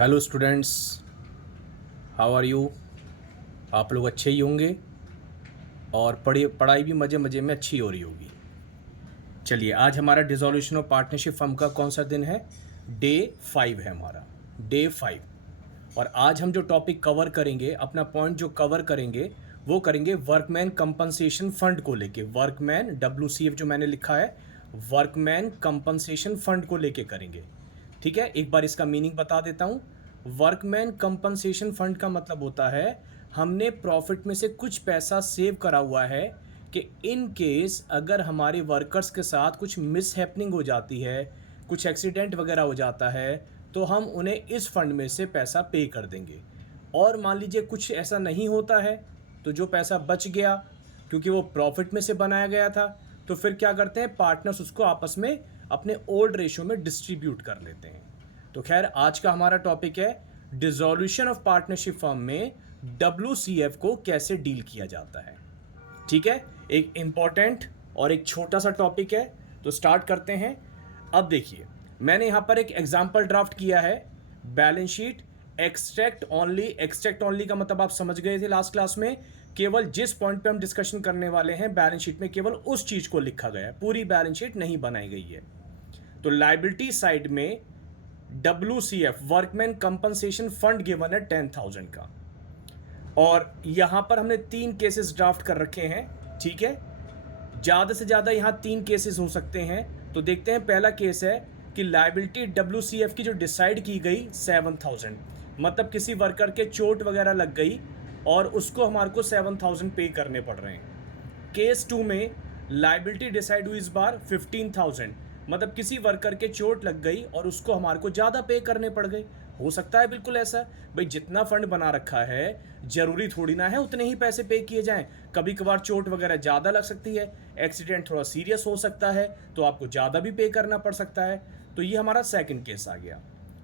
Hello students, how are you. आप लोग अच्छे ही होंगे और पढ़ाई भी मज़े मज़े में अच्छी हो रही होगी। चलिए, आज हमारा डिसोल्यूशन ऑफ पार्टनरशिप फर्म का कौन सा दिन है? डे 5 है हमारा, डे 5। और आज हम जो टॉपिक कवर करेंगे, अपना पॉइंट जो कवर करेंगे वो करेंगे वर्कमैन कंपनसेशन फंड को लेके। वर्कमैन WCF जो मैंने लिखा है, वर्कमैन कंपनसेशन फंड को लेके करेंगे। ठीक है, एक बार इसका मीनिंग बता देता हूँ। वर्कमैन कंपनसेशन फंड का मतलब होता है हमने प्रॉफिट में से कुछ पैसा सेव करा हुआ है कि इन केस अगर हमारे वर्कर्स के साथ कुछ मिस हैपनिंग हो जाती है, कुछ एक्सीडेंट वगैरह हो जाता है, तो हम उन्हें इस फंड में से पैसा पे कर देंगे। और मान लीजिए कुछ ऐसा नहीं होता है, तो जो पैसा बच गया क्योंकि वो प्रॉफिट में से बनाया गया था, तो फिर क्या करते हैं, पार्टनर्स उसको आपस में अपने ओल्ड रेशो में डिस्ट्रीब्यूट कर लेते हैं। तो खैर, आज का हमारा टॉपिक है डिसोल्यूशन ऑफ पार्टनरशिप फर्म में WCF को कैसे डील किया जाता है। ठीक है, एक इंपॉर्टेंट और एक छोटा सा टॉपिक है, तो स्टार्ट करते हैं। अब देखिए, मैंने यहां पर एक एग्जांपल ड्राफ्ट किया है, balance sheet extract only. Extract only का मतलब आप समझ गए थे लास्ट क्लास में। केवल जिस पॉइंट पे हम डिस्कशन करने वाले हैं बैलेंस शीट में, केवल उस चीज को लिखा गया है, पूरी बैलेंस शीट नहीं बनाई गई है। तो लाइबिलिटी साइड में WCF workman compensation fund given है 10,000 का, और यहां पर हमने 3 केसेस ड्राफ्ट कर रखे हैं। ठीक है, ज्यादा से ज्यादा यहां 3 केसेस हो सकते हैं। तो देखते हैं, पहला केस है कि लाइबिलिटी WCF की जो डिसाइड की गई 7,000, मतलब किसी वर्कर के चोट वगैरह लग गई और उसको हमारे को 7,000 पे करने पड़ रहे हैं। केस 2 में लाइबिलिटी डिसाइड हुई इस बार 15,000, मतलब किसी वर्कर के चोट लग गई और उसको हमारे को ज़्यादा पे करने पड़ गए। हो सकता है बिल्कुल ऐसा, भाई जितना फंड बना रखा है जरूरी थोड़ी ना है उतने ही पैसे पे किए जाएं। कभी कभार चोट वगैरह ज़्यादा लग सकती है, एक्सीडेंट थोड़ा सीरियस हो सकता है, तो आपको ज़्यादा भी पे करना पड़ सकता है। तो ये हमारा सेकंड केस आ गया।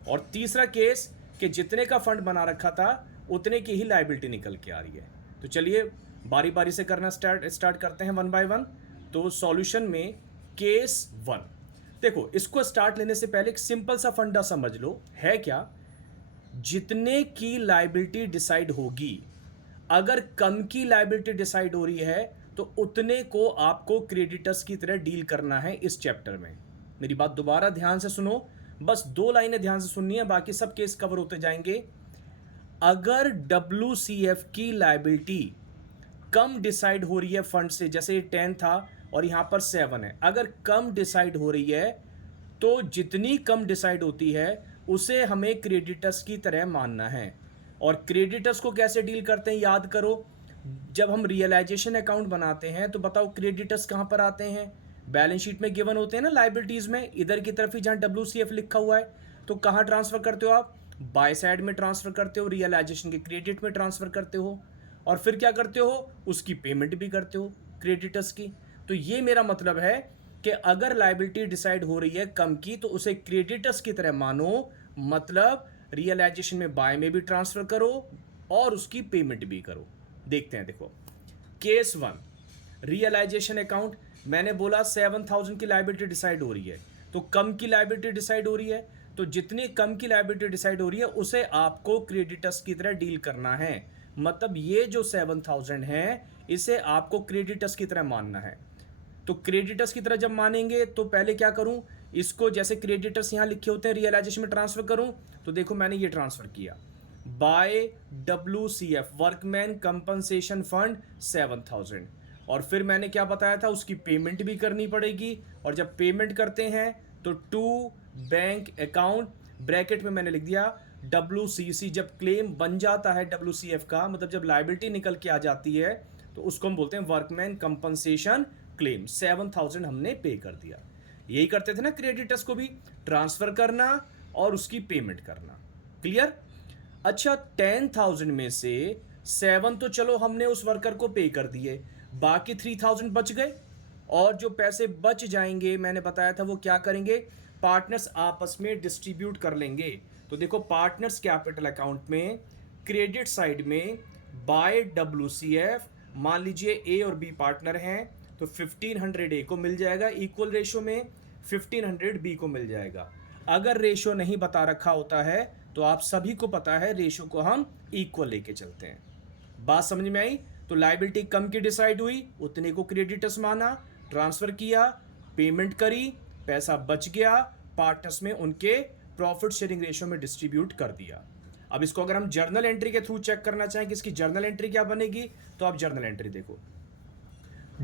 और तीसरा केस कि जितने का फंड बना रखा था उतने की ही लाइबिलिटी निकल के आ रही है। तो चलिए बारी बारी से करना स्टार्ट करते हैं, वन बाय वन। तो सॉल्यूशन में केस 1, देखो इसको स्टार्ट लेने से पहले एक सिंपल सा फंडा समझ लो, है क्या? जितने की लाइबिलिटी डिसाइड होगी, अगर कम की लाइबिलिटी डिसाइड हो रही है तो उतने को आपको क्रेडिटर्स की तरह डील करना है इस चैप्टर में। मेरी बात दोबारा ध्यान से सुनो, बस 2 लाइनें ध्यान से सुननी है, बाकी सब केस कवर होते जाएंगे। अगर WCF की लाइबिलिटी कम डिसाइड हो रही है फंड से, जैसे ये 10 था और यहां पर 7 है, अगर कम डिसाइड हो रही है तो जितनी कम डिसाइड होती है उसे हमें क्रेडिटर्स की तरह मानना है। और क्रेडिटर्स को कैसे डील करते हैं याद करो, जब हम रियलाइजेशन अकाउंट बनाते हैं तो बताओ क्रेडिटर्स कहां पर आते हैं? बैलेंस शीट में गिवन होते हैं ना, लाइबिलिटीज में इधर की तरफ ही जहां WCF लिखा हुआ है। तो कहां ट्रांसफर करते हो आप? बाय साइड में ट्रांसफर करते हो, रियलाइजेशन के क्रेडिट में ट्रांसफर करते हो, और फिर क्या करते हो, उसकी पेमेंट भी करते हो क्रेडिटर्स की। तो ये मेरा मतलब है कि अगर लाइबिलिटी डिसाइड हो रही है कम की तो उसे क्रेडिटर्स की तरह मानो, मतलब रियलाइजेशन में बाय में भी ट्रांसफर करो और उसकी पेमेंट भी करो। देखते हैं, देखो केस 1 रियलाइजेशन अकाउंट, मैंने बोला 7,000 की लाइबिलिटी डिसाइड हो रही है, तो कम की लाइबिलिटी डिसाइड हो रही है, तो जितनी कम की लाइबिलिटी डिसाइड हो रही है उसे आपको क्रेडिटर्स की तरह डील करना है। मतलब ये जो 7,000 है इसे आपको क्रेडिटर्स की तरह मानना है। तो क्रेडिटर्स की तरह जब मानेंगे तो पहले क्या करूं, इसको जैसे क्रेडिटर्स यहां लिखे होते हैं रियलाइजेशन में ट्रांसफर करूं, तो देखो मैंने ये ट्रांसफर किया by WCF workman compensation fund 7,000, और फिर मैंने क्या बताया था, उसकी पेमेंट भी करनी पड़ेगी। और जब पेमेंट करते हैं तो टू बैंक अकाउंट, ब्रैकेट में मैंने लिख दिया WCC। जब क्लेम बन जाता है WCF का, मतलब जब लाइबिलिटी निकल के आ जाती है, तो उसको हम बोलते हैं वर्कमैन कंपनसेशन क्लेम। 7,000 हमने पे कर दिया। यही करते थे ना क्रेडिटर्स को भी, ट्रांसफर करना और उसकी पेमेंट करना। क्लियर? अच्छा, 10,000 में से 7 तो चलो हमने उस वर्कर को पे कर दिए, बाकी 3,000 बच गए, और जो पैसे बच जाएंगे मैंने बताया था वो क्या करेंगे, पार्टनर्स आपस में डिस्ट्रीब्यूट कर लेंगे। तो देखो पार्टनर्स कैपिटल अकाउंट में क्रेडिट साइड में बाय WCF, मान लीजिए A और B पार्टनर हैं, तो 1500 A को मिल जाएगा, इक्वल रेशो में 1500 B को मिल जाएगा। अगर रेशो नहीं बता रखा होता है तो आप सभी को पता है रेशो को हम इक्वल लेके चलते हैं। बात समझ में आई? तो लायबिलिटी कम की डिसाइड हुई, उतने को क्रेडिटर्स माना, ट्रांसफर किया, पेमेंट करी, पैसा बच गया, पार्टनर्स में उनके प्रॉफिट शेयरिंग रेशियो में डिस्ट्रीब्यूट कर दिया। अब इसको अगर हम जर्नल एंट्री के थ्रू चेक करना चाहें कि इसकी जर्नल एंट्री क्या बनेगी, तो आप जर्नल एंट्री देखो।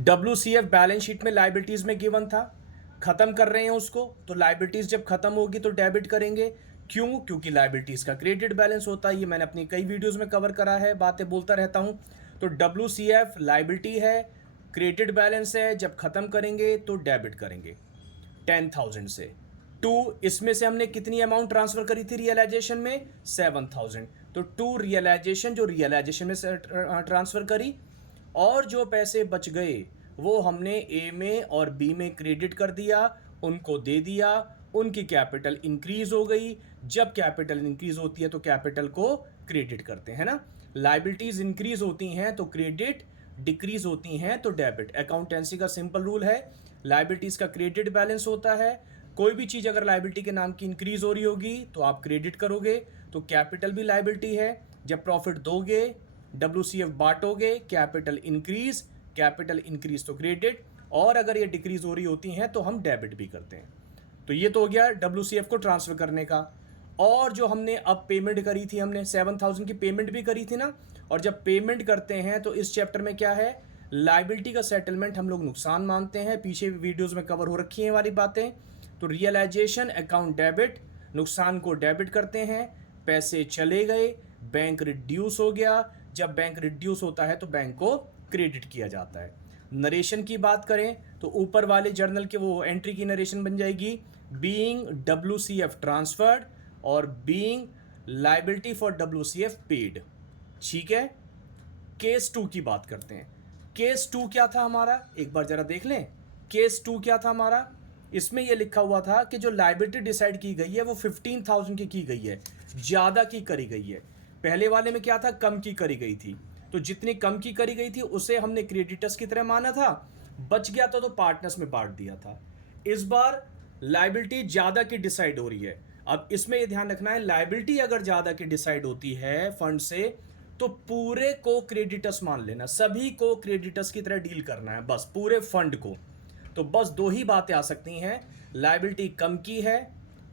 WCF बैलेंस शीट में लायबिलिटीज में गिवन था, खत्म कर रहे हैं उसको, तो लायबिलिटीज जब खत्म होगी तो डेबिट करेंगे। क्यों? क्योंकि लायबिलिटीज का क्रेडिट बैलेंस होता है, ये मैंने अपनी कई वीडियोस में कवर करा है, बातें बोलता रहता हूं। तो WCF लायबिलिटी है, क्रेडिट बैलेंस है, जब खत्म करेंगे तो डेबिट करेंगे 10,000 से। 2 इसमें से हमने कितनी अमाउंट ट्रांसफर करी थी रियलाइजेशन में? 7,000। तो 2 रियलाइजेशन, जो रियलाइजेशन में ट्रांसफर करी, और जो पैसे बच गए वो हमने ए में और बी में क्रेडिट कर दिया, उनको दे दिया, उनकी कैपिटल इंक्रीज हो गई। जब कैपिटल इंक्रीज होती है तो कैपिटल को क्रेडिट करते हैं ना। लायबिलिटीज इंक्रीज होती हैं तो क्रेडिट, डिक्रीज होती हैं तो डेबिट। अकाउंटेंसी का सिंपल रूल है, लायबिलिटीज का क्रेडिट बैलेंस होता है। कोई भी चीज अगर लायबिलिटी के नाम की इंक्रीज हो रही होगी तो आप क्रेडिट करोगे, तो कैपिटल भी लायबिलिटी है। जब प्रॉफिट दोगे, WCF बांटोगे, कैपिटल इंक्रीज तो क्रेडिट, और अगर ये डिक्रीज हो रही होती हैं तो हम डेबिट भी करते हैं। तो ये तो हो गया WCF को ट्रांसफर करने का। और जो हमने अब पेमेंट करी थी, हमने 7,000 की पेमेंट भी करी थी ना, और जब पेमेंट करते हैं तो इस चैप्टर में क्या है, लायबिलिटी का सेटलमेंट हम लोग नुकसान मानते हैं, पीछे वीडियोज में कवर हो रखी हैं वाली बातें। तो रियलाइजेशन अकाउंट डेबिट, नुकसान को डेबिट करते हैं, पैसे चले गए, बैंक रिड्यूस हो गया, जब बैंक रिड्यूस होता है तो बैंक को क्रेडिट किया जाता है। नरेशन की बात करें तो ऊपर वाले जर्नल के वो एंट्री की नरेशन बन जाएगी, बीइंग WCF ट्रांसफर्ड और being liability for WCF paid. ठीक है। केस 2 की बात करते हैं। केस 2 क्या था हमारा, एक बार जरा देख लें। केस 2 क्या था हमारा, इसमें यह लिखा हुआ था कि जो लायबिलिटी डिसाइड की गई है वो 15,000 की गई है, ज्यादा की करी गई है। पहले वाले में क्या था, कम की करी गई थी, तो जितनी कम की करी गई थी उसे हमने क्रेडिटर्स की तरह माना था, बच गया था तो पार्टनर्स में बांट दिया था। इस बार लायबिलिटी ज्यादा की डिसाइड हो रही है। अब इसमें यह ध्यान रखना है, लायबिलिटी अगर ज्यादा की डिसाइड होती है फंड से तो पूरे को क्रेडिटर्स मान लेना, सभी को क्रेडिटर्स की तरह डील करना है, बस पूरे फंड को। तो बस 2 ही बातें आ सकती हैं, लायबिलिटी कम की है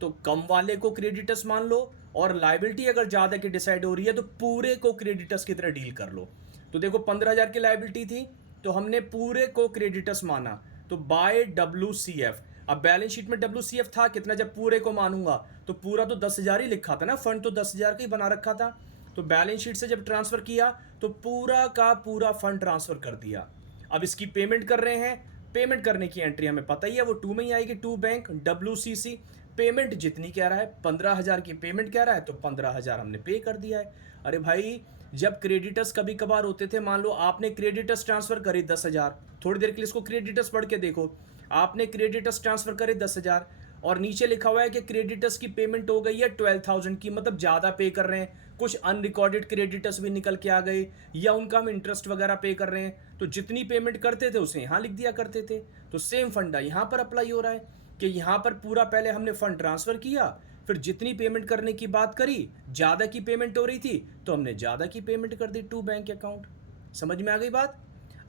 तो कम वाले को क्रेडिटर्स मान लो, और लायबिलिटी अगर ज्यादा की डिसाइड हो रही है तो पूरे को क्रेडिटर्स की तरह डील कर लो। तो देखो 15,000 की लायबिलिटी थी तो हमने पूरे को क्रेडिटर्स माना, तो बाय WCF। अब बैलेंस शीट में WCF था कितना, जब पूरे को मानूंगा तो पूरा तो 10,000 ही लिखा था ना, फंड तो 10,000 का ही बना रखा था। तो बैलेंस शीट से जब ट्रांसफर किया तो पूरा का पूरा फंड ट्रांसफर कर दिया। अब इसकी पेमेंट कर रहे हैं, पेमेंट करने की एंट्री हमें पता ही है, वो 2 में ही आएगी, 2 बैंक WCC। पेमेंट जितनी कह रहा है 15,000 की पेमेंट कह रहा है तो 15,000 हमने पे कर दिया है। अरे भाई, जब क्रेडिटर्स कभी कभार होते थे, मान लो आपने क्रेडिटर्स ट्रांसफर करे 10,000, थोड़ी देर के लिए इसको क्रेडिटर्स पढ़ के देखो, आपने क्रेडिटर्स ट्रांसफर करे 10,000 और नीचे लिखा हुआ है कि क्रेडिटर्स की पेमेंट हो गई है 12,000 की, मतलब ज़्यादा पे कर रहे हैं, कुछ अनरिकॉर्डेड क्रेडिटर्स भी निकल के आ गए या उनका हम इंटरेस्ट वगैरह पे कर रहे हैं, तो जितनी पेमेंट करते थे उसे यहाँ लिख दिया करते थे। तो सेम फंडा यहाँ पर अप्लाई हो रहा है कि यहाँ पर पूरा पहले हमने फंड ट्रांसफर किया, फिर जितनी पेमेंट करने की बात करी, ज़्यादा की पेमेंट हो रही थी तो हमने ज़्यादा की पेमेंट कर दी 2 बैंक अकाउंट। समझ में आ गई बात?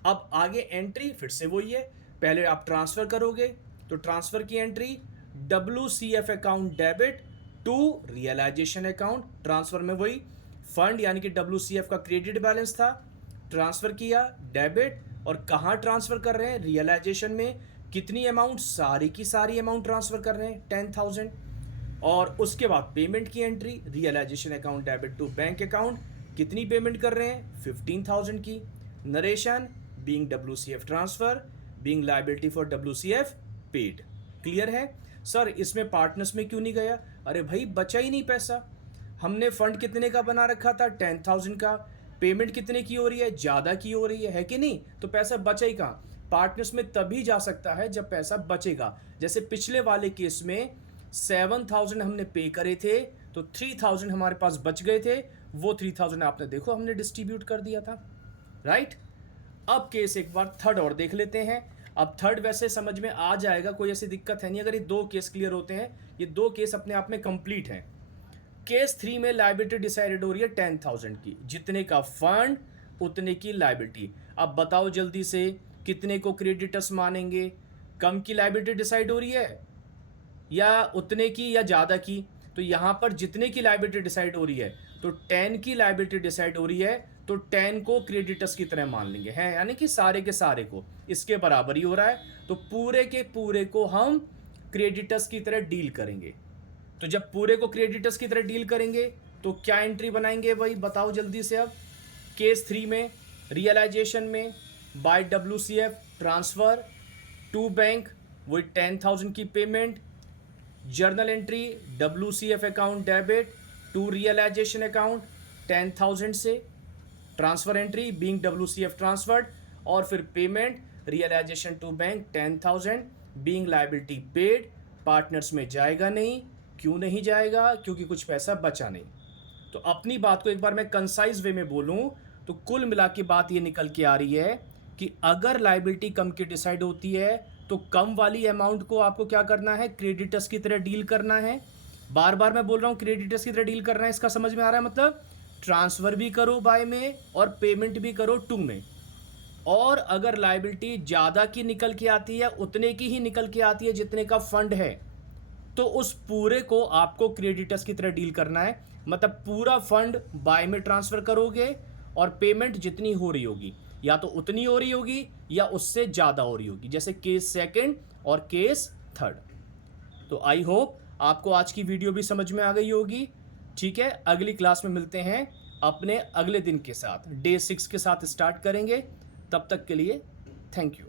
अब आगे एंट्री फिर से वही है, पहले आप ट्रांसफर करोगे तो ट्रांसफर की entry WCF account debit to realisation account. Transfer में वही फंड यानी कि WCF का क्रेडिट बैलेंस था, ट्रांसफर किया डेबिट, और कहाँ ट्रांसफर कर रहे हैं, रियलाइजेशन में। कितनी अमाउंट, सारी की सारी अमाउंट ट्रांसफर कर रहे हैं 10,000। और उसके बाद पेमेंट की entry, realisation account debit to bank account, कितनी पेमेंट कर रहे हैं 15,000 की। Narration, being WCF transfer, being liability for WCF paid. Clear है? सर इसमें पार्टनर्स में क्यों नहीं गया? अरे भाई, बचा ही नहीं पैसा। हमने फंड कितने का बना रखा था, 10,000 का, पेमेंट कितने की हो रही है, ज़्यादा की हो रही है कि नहीं, तो पैसा बचा ही कहाँ। पार्टनर्स में तभी जा सकता है जब पैसा बचेगा। जैसे पिछले वाले केस में 7,000 हमने पे करे थे तो 3,000 हमारे पास बच गए थे, वो 3,000 आपने देखो हमने डिस्ट्रीब्यूट कर दिया था, राइट। अब केस एक बार थर्ड और देख लेते हैं। अब थर्ड वैसे समझ में आ जाएगा, कोई ऐसी दिक्कत है नहीं अगर ये 2 केस क्लियर होते हैं, ये 2 केस अपने आप में कंप्लीट हैं। केस 3 में लायबिलिटी डिसाइडेड हो रही है 10,000 की, जितने का फंड उतने की लायबिलिटी। अब बताओ जल्दी से कितने को क्रेडिटर्स मानेंगे, कम की लायबिलिटी डिसाइड हो रही है या उतने की या ज़्यादा की? तो यहाँ पर जितने की लायबिलिटी डिसाइड हो रही है तो 10 की लायबिलिटी डिसाइड हो रही है, तो 10 को क्रेडिटर्स की तरह मान लेंगे हैं, यानी कि सारे के सारे को इसके बराबर ही हो रहा है, तो पूरे के पूरे को हम क्रेडिटर्स की तरह डील करेंगे। तो जब पूरे को क्रेडिटर्स की तरह डील करेंगे तो क्या एंट्री बनाएंगे भाई, बताओ जल्दी से। अब केस 3 में रियलाइजेशन में by WCF transfer to bank with 10,000 की payment, journal entry WCF account debit to realisation account 10,000 से, transfer entry being WCF transferred, और फिर payment realisation to bank 10,000 being liability paid. Partners में जाएगा नहीं, क्यों नहीं जाएगा? क्योंकि कुछ पैसा बचा नहीं। तो अपनी बात को एक बार मैं कंसाइज वे में बोलूं तो कुल मिला के बात ये निकल के आ रही है कि अगर लायबिलिटी कम की डिसाइड होती है तो कम वाली अमाउंट को आपको क्या करना है, क्रेडिटर्स की तरह डील करना है। बार बार मैं बोल रहा हूँ क्रेडिटर्स की तरह डील करना है, इसका समझ में आ रहा है? मतलब ट्रांसफ़र भी करो बाय में और पेमेंट भी करो टू में। और अगर लायबिलिटी ज़्यादा की निकल के आती है, उतने की ही निकल के आती है जितने का फंड है, तो उस पूरे को आपको क्रेडिटर्स की तरह डील करना है। मतलब पूरा फंड बाय में ट्रांसफ़र करोगे और पेमेंट जितनी हो रही होगी या तो उतनी हो रही होगी या उससे ज़्यादा हो रही होगी, जैसे केस 2 और केस 3। तो आई होप आपको आज की वीडियो भी समझ में आ गई होगी। ठीक है, अगली क्लास में मिलते हैं अपने अगले दिन के साथ, डे 6 के साथ स्टार्ट करेंगे। तब तक के लिए थैंक यू।